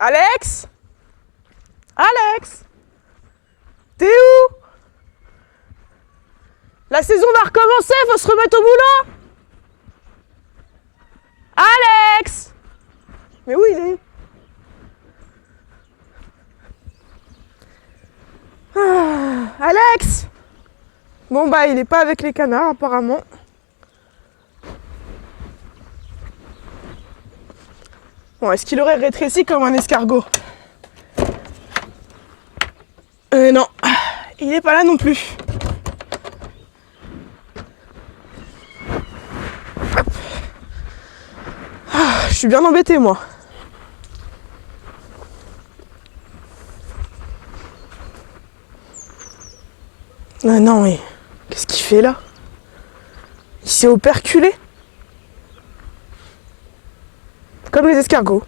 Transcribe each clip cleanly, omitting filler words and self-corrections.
Alex? Alex? T'es où? La saison va recommencer, faut se remettre au boulot. Alex? Mais où il est? Alex? Bon bah il est pas avec les canards apparemment. Bon, est-ce qu'il aurait rétréci comme un escargot? Non, il est pas là non plus. Je suis bien embêtée moi. Ah non mais qu'est-ce qu'il fait là? Il s'est operculé. Comme les escargots.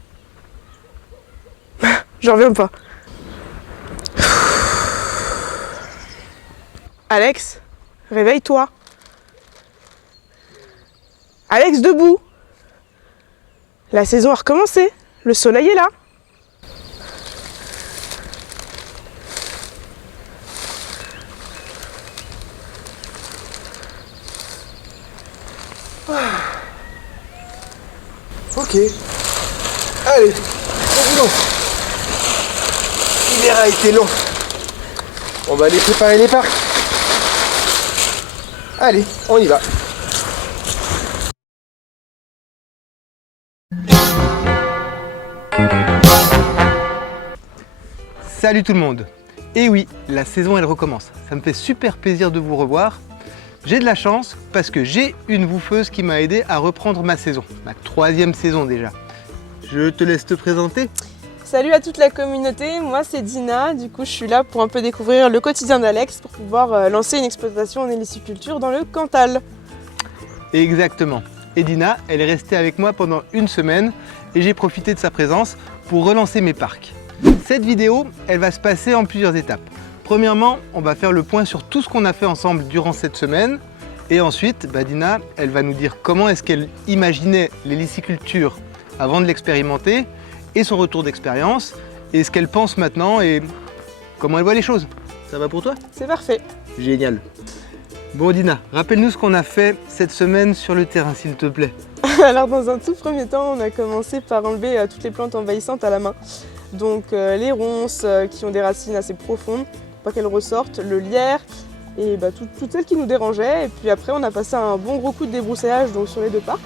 J'en reviens pas. Alex, réveille-toi. Alex, debout. La saison a recommencé. Le soleil est là. Ok. Allez, au boulot. L'hiver a été long. On va aller préparer les parcs. Allez, on y va. Salut tout le monde. Et oui, la saison elle recommence. Ça me fait super plaisir de vous revoir. J'ai de la chance parce que j'ai une bouffeuse qui m'a aidé à reprendre ma saison, ma 3e saison déjà. Je te laisse te présenter. Salut à toute la communauté, moi c'est Dina, du coup je suis là pour un peu découvrir le quotidien d'Alex pour pouvoir lancer une exploitation en héliciculture dans le Cantal. Exactement. Et Dina, elle est restée avec moi pendant une semaine et j'ai profité de sa présence pour relancer mes parcs. Cette vidéo, elle va se passer en plusieurs étapes. Premièrement, on va faire le point sur tout ce qu'on a fait ensemble durant cette semaine. Et ensuite, Dina, elle va nous dire comment est-ce qu'elle imaginait l'héliciculture avant de l'expérimenter et son retour d'expérience et ce qu'elle pense maintenant et comment elle voit les choses. Ça va pour toi? C'est parfait. Génial. Bon Dina, rappelle-nous ce qu'on a fait cette semaine sur le terrain s'il te plaît. Alors dans un tout premier temps, on a commencé par enlever toutes les plantes envahissantes à la main. Donc les ronces qui ont des racines assez profondes, pour pas qu'elles ressortent, le lierre et toutes celles qui nous dérangeaient. Et puis après on a passé un bon gros coup de débroussaillage donc, sur les 2 parcs.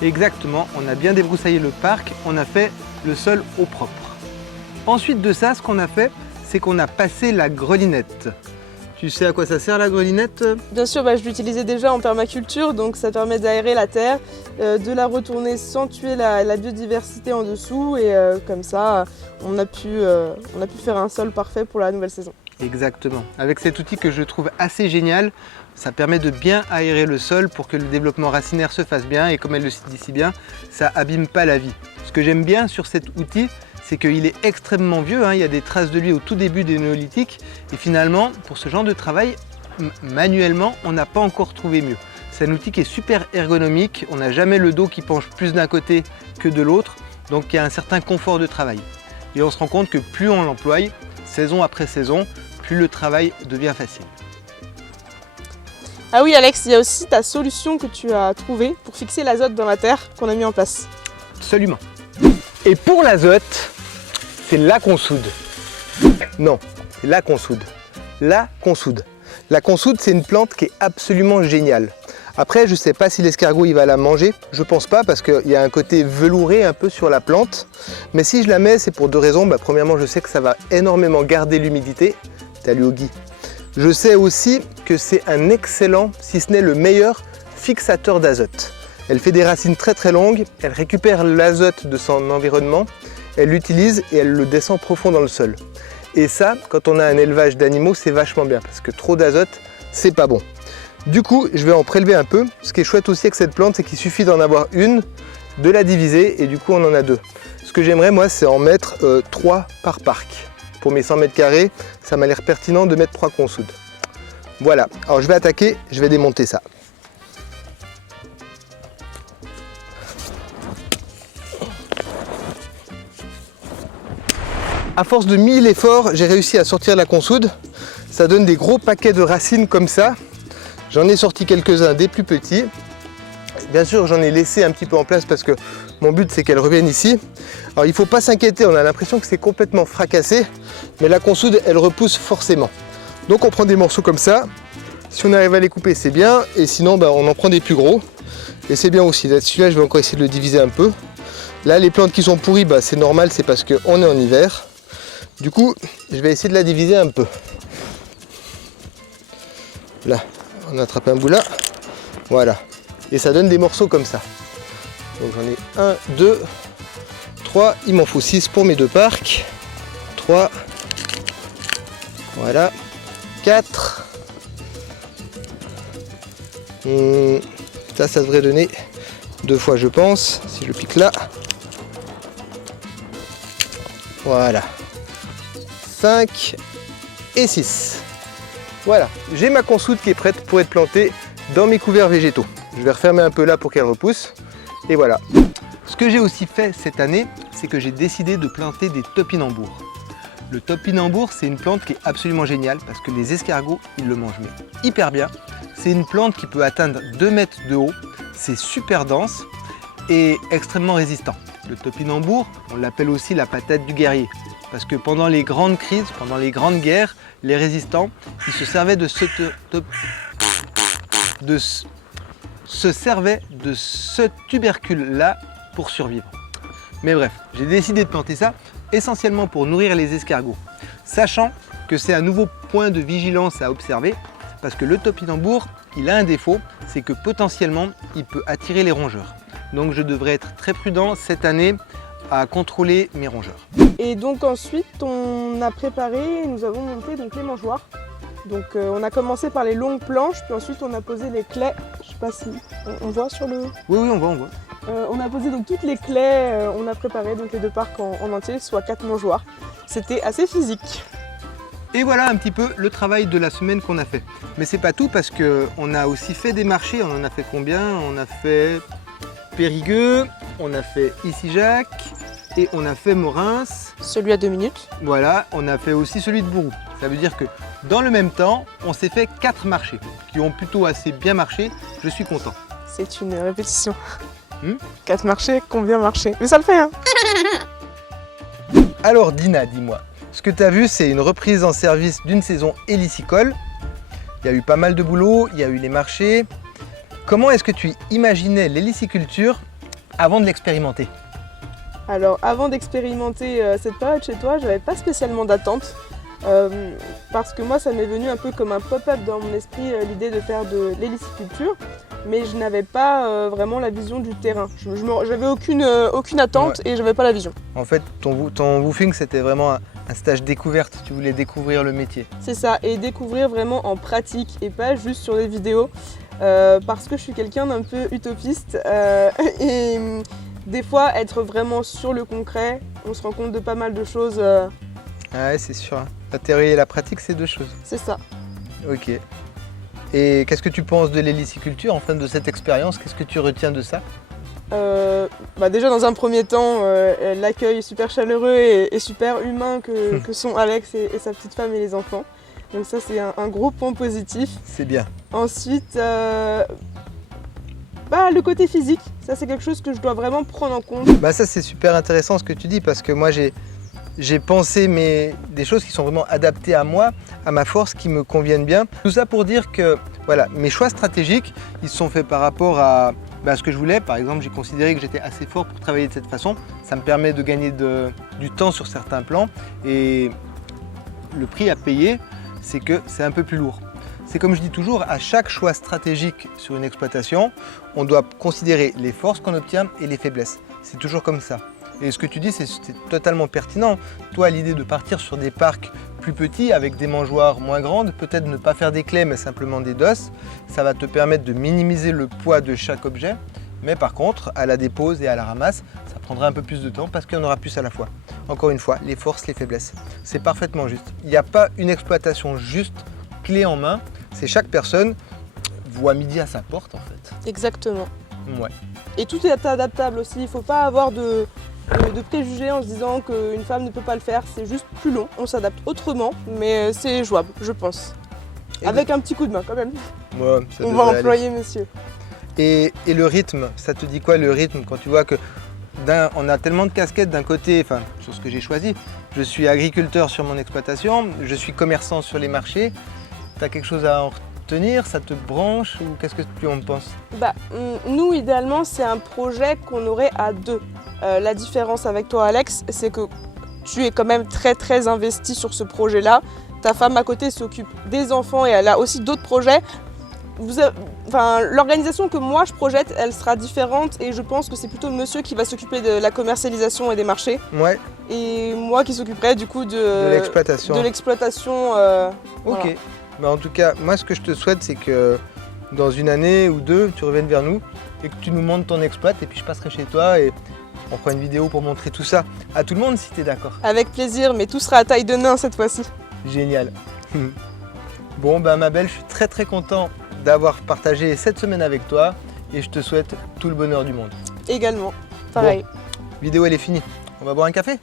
Exactement, on a bien débroussaillé le parc, on a fait le sol au propre. Ensuite de ça, ce qu'on a fait, c'est qu'on a passé la grelinette. Tu sais à quoi ça sert la grelinette? Bien sûr, je l'utilisais déjà en permaculture, donc ça permet d'aérer la terre, de la retourner sans tuer la biodiversité en dessous et comme ça, on a pu faire un sol parfait pour la nouvelle saison. Exactement. Avec cet outil que je trouve assez génial, ça permet de bien aérer le sol pour que le développement racinaire se fasse bien et comme elle le dit si bien, ça abîme pas la vie. Ce que j'aime bien sur cet outil, c'est qu'il est extrêmement vieux, il y a des traces de lui au tout début des néolithiques et finalement, pour ce genre de travail, manuellement, on n'a pas encore trouvé mieux. C'est un outil qui est super ergonomique, on n'a jamais le dos qui penche plus d'un côté que de l'autre, donc il y a un certain confort de travail. Et on se rend compte que plus on l'emploie, saison après saison, plus le travail devient facile. Ah oui Alex, il y a aussi ta solution que tu as trouvée pour fixer l'azote dans la terre qu'on a mis en place. Absolument. Et pour l'azote, c'est la consoude. Non, c'est la consoude. La consoude. La consoude, c'est une plante qui est absolument géniale. Après, je ne sais pas si l'escargot il va la manger. Je pense pas parce qu'il y a un côté velouré un peu sur la plante. Mais si je la mets, c'est pour 2 raisons. Premièrement, je sais que ça va énormément garder l'humidité. Salut Oggy. Je sais aussi que c'est un excellent, si ce n'est le meilleur, fixateur d'azote. Elle fait des racines très très longues, elle récupère l'azote de son environnement, elle l'utilise et elle le descend profond dans le sol. Et ça, quand on a un élevage d'animaux, c'est vachement bien parce que trop d'azote, c'est pas bon. Du coup, je vais en prélever un peu. Ce qui est chouette aussi avec cette plante, c'est qu'il suffit d'en avoir une, de la diviser et du coup on en a 2. Ce que j'aimerais moi, c'est en mettre 3 par parc. Pour mes 100 mètres carrés, ça m'a l'air pertinent de mettre 3 consoudes. Voilà, alors je vais attaquer, je vais démonter ça. À force de 1000 efforts, j'ai réussi à sortir la consoude. Ça donne des gros paquets de racines comme ça. J'en ai sorti quelques-uns des plus petits. Bien sûr, j'en ai laissé un petit peu en place parce que mon but c'est qu'elles reviennent ici. Alors il ne faut pas s'inquiéter, on a l'impression que c'est complètement fracassé, mais la consoude elle repousse forcément. Donc on prend des morceaux comme ça. Si on arrive à les couper, c'est bien, et sinon on en prend des plus gros. Et c'est bien aussi. Celui-là, je vais encore essayer de le diviser un peu. Là, les plantes qui sont pourries, c'est normal, c'est parce qu'on est en hiver. Du coup, je vais essayer de la diviser un peu. Là, on attrape un bout là. Voilà. Et ça donne des morceaux comme ça. Donc j'en ai 1, 2, 3. Il m'en faut 6 pour mes 2 parcs. 3. Voilà. 4. Ça devrait donner 2 fois, je pense, si je pique là. Voilà. 5 et 6. Voilà, j'ai ma consoude qui est prête pour être plantée dans mes couverts végétaux. Je vais refermer un peu là pour qu'elle repousse. Et voilà. Ce que j'ai aussi fait cette année, c'est que j'ai décidé de planter des topinambours. Le topinambour, c'est une plante qui est absolument géniale parce que les escargots, ils le mangent mais hyper bien. C'est une plante qui peut atteindre 2 mètres de haut. C'est super dense et extrêmement résistant. Le topinambour, on l'appelle aussi la patate du guerrier. Parce que pendant les grandes crises, pendant les grandes guerres, les résistants, ils se servaient de ce tubercule-là pour survivre. Mais bref, j'ai décidé de planter ça essentiellement pour nourrir les escargots. Sachant que c'est un nouveau point de vigilance à observer, parce que le topinambour, il a un défaut, c'est que potentiellement, il peut attirer les rongeurs. Donc je devrais être très prudent cette année à contrôler mes rongeurs. Et donc ensuite, on a préparé, nous avons monté donc les mangeoires. Donc on a commencé par les longues planches, puis ensuite on a posé les claies. Je sais pas si on voit sur le... Oui, on voit. On a posé donc toutes les claies, on a préparé donc les 2 parcs en entier, soit 4 mangeoires. C'était assez physique. Et voilà un petit peu le travail de la semaine qu'on a fait. Mais c'est pas tout parce qu'on a aussi fait des marchés. On en a fait combien? On a fait Périgueux, on a fait Issy-Jacques et on a fait Morins. Celui à 2 minutes. Voilà, on a fait aussi celui de Bourou. Ça veut dire que dans le même temps, on s'est fait 4 marchés qui ont plutôt assez bien marché. Je suis content. C'est une répétition. 4 marchés, combien marché? Mais ça le fait, hein. Alors Dina, dis-moi, ce que tu as vu, c'est une reprise en service d'une saison hélicicole. Il y a eu pas mal de boulot, il y a eu les marchés. Comment est-ce que tu imaginais l'héliciculture avant de l'expérimenter? Alors avant d'expérimenter cette période chez toi, j'avais pas spécialement d'attente. Parce que moi ça m'est venu un peu comme un pop-up dans mon esprit l'idée de faire de l'héliciculture, mais je n'avais pas vraiment la vision du terrain. J'avais aucune attente, ouais. Et j'avais pas la vision. En fait ton woofing c'était vraiment un stage découverte, tu voulais découvrir le métier. C'est ça, et découvrir vraiment en pratique et pas juste sur des vidéos, parce que je suis quelqu'un d'un peu utopiste et des fois être vraiment sur le concret, on se rend compte de pas mal de choses. Ouais, c'est sûr. La théorie et la pratique, c'est 2 choses. C'est ça. Ok. Et qu'est-ce que tu penses de l'héliciculture, enfin de cette expérience? Qu'est-ce que tu retiens de ça? Déjà dans un premier temps, l'accueil super chaleureux et super humain que sont Alex et sa petite femme et les enfants. Donc ça c'est un gros point positif. C'est bien. Ensuite, le côté physique, ça c'est quelque chose que je dois vraiment prendre en compte. Ça c'est super intéressant ce que tu dis parce que moi j'ai pensé des choses qui sont vraiment adaptées à moi, à ma force, qui me conviennent bien. Tout ça pour dire que voilà, mes choix stratégiques, ils se sont faits par rapport à ce que je voulais. Par exemple, j'ai considéré que j'étais assez fort pour travailler de cette façon. Ça me permet de gagner du temps sur certains plans. Et le prix à payer, c'est que c'est un peu plus lourd. C'est comme je dis toujours, à chaque choix stratégique sur une exploitation, on doit considérer les forces qu'on obtient et les faiblesses. C'est toujours comme ça. Et ce que tu dis, c'est totalement pertinent. Toi, l'idée de partir sur des parcs plus petits, avec des mangeoires moins grandes, peut-être ne pas faire des clés, mais simplement des dosses, ça va te permettre de minimiser le poids de chaque objet. Mais par contre, à la dépose et à la ramasse, ça prendra un peu plus de temps parce qu'il y en aura plus à la fois. Encore une fois, les forces, les faiblesses. C'est parfaitement juste. Il n'y a pas une exploitation juste, clé en main. C'est chaque personne voit midi à sa porte, en fait. Exactement. Ouais. Et tout est adaptable aussi. Il ne faut pas avoir de préjugés en se disant qu'une femme ne peut pas le faire. C'est juste plus long, on s'adapte autrement, mais c'est jouable, je pense. Avec un petit coup de main quand même. Ouais, ça On va devrait employer monsieur. aller. Et le rythme, ça te dit quoi le rythme quand tu vois que on a tellement de casquettes d'un côté, enfin sur ce que j'ai choisi, je suis agriculteur sur mon exploitation, je suis commerçant sur les marchés, tu as quelque chose à en retenir, ça te branche ou qu'est-ce que tu en penses? Bah, nous, idéalement, c'est un projet qu'on aurait à deux. La différence avec toi, Alex, c'est que tu es quand même très investi sur ce projet-là. Ta femme à côté s'occupe des enfants et elle a aussi d'autres projets. L'organisation que moi je projette, elle sera différente et je pense que c'est plutôt monsieur qui va s'occuper de la commercialisation et des marchés. Ouais. Et moi qui s'occuperai du coup de l'exploitation. De l'exploitation. Ok. Voilà. Bah, en tout cas, moi ce que je te souhaite, c'est que dans une année ou deux, tu reviennes vers nous et que tu nous montres ton exploit et puis je passerai chez toi et on fera une vidéo pour montrer tout ça à tout le monde si tu es d'accord. Avec plaisir, mais tout sera à taille de nain cette fois-ci. Génial. Bon, bah ma belle, je suis très content d'avoir partagé cette semaine avec toi et je te souhaite tout le bonheur du monde. Également, pareil. Bon, vidéo elle est finie. On va boire un café?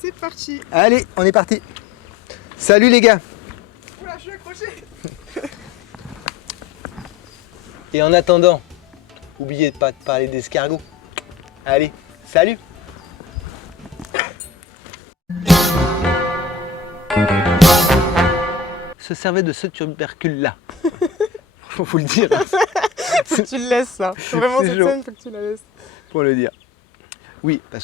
C'est parti. Allez, on est parti. Salut les gars. Oula, je suis accroché. Et en attendant, oubliez de pas te parler d'escargot. Allez, salut. Se servait de ce tubercule là. Faut le dire. Faut que tu le laisses ça. Vraiment C'est cette chaud. scène, faut que tu la laisses. Pour le dire. Oui, parce que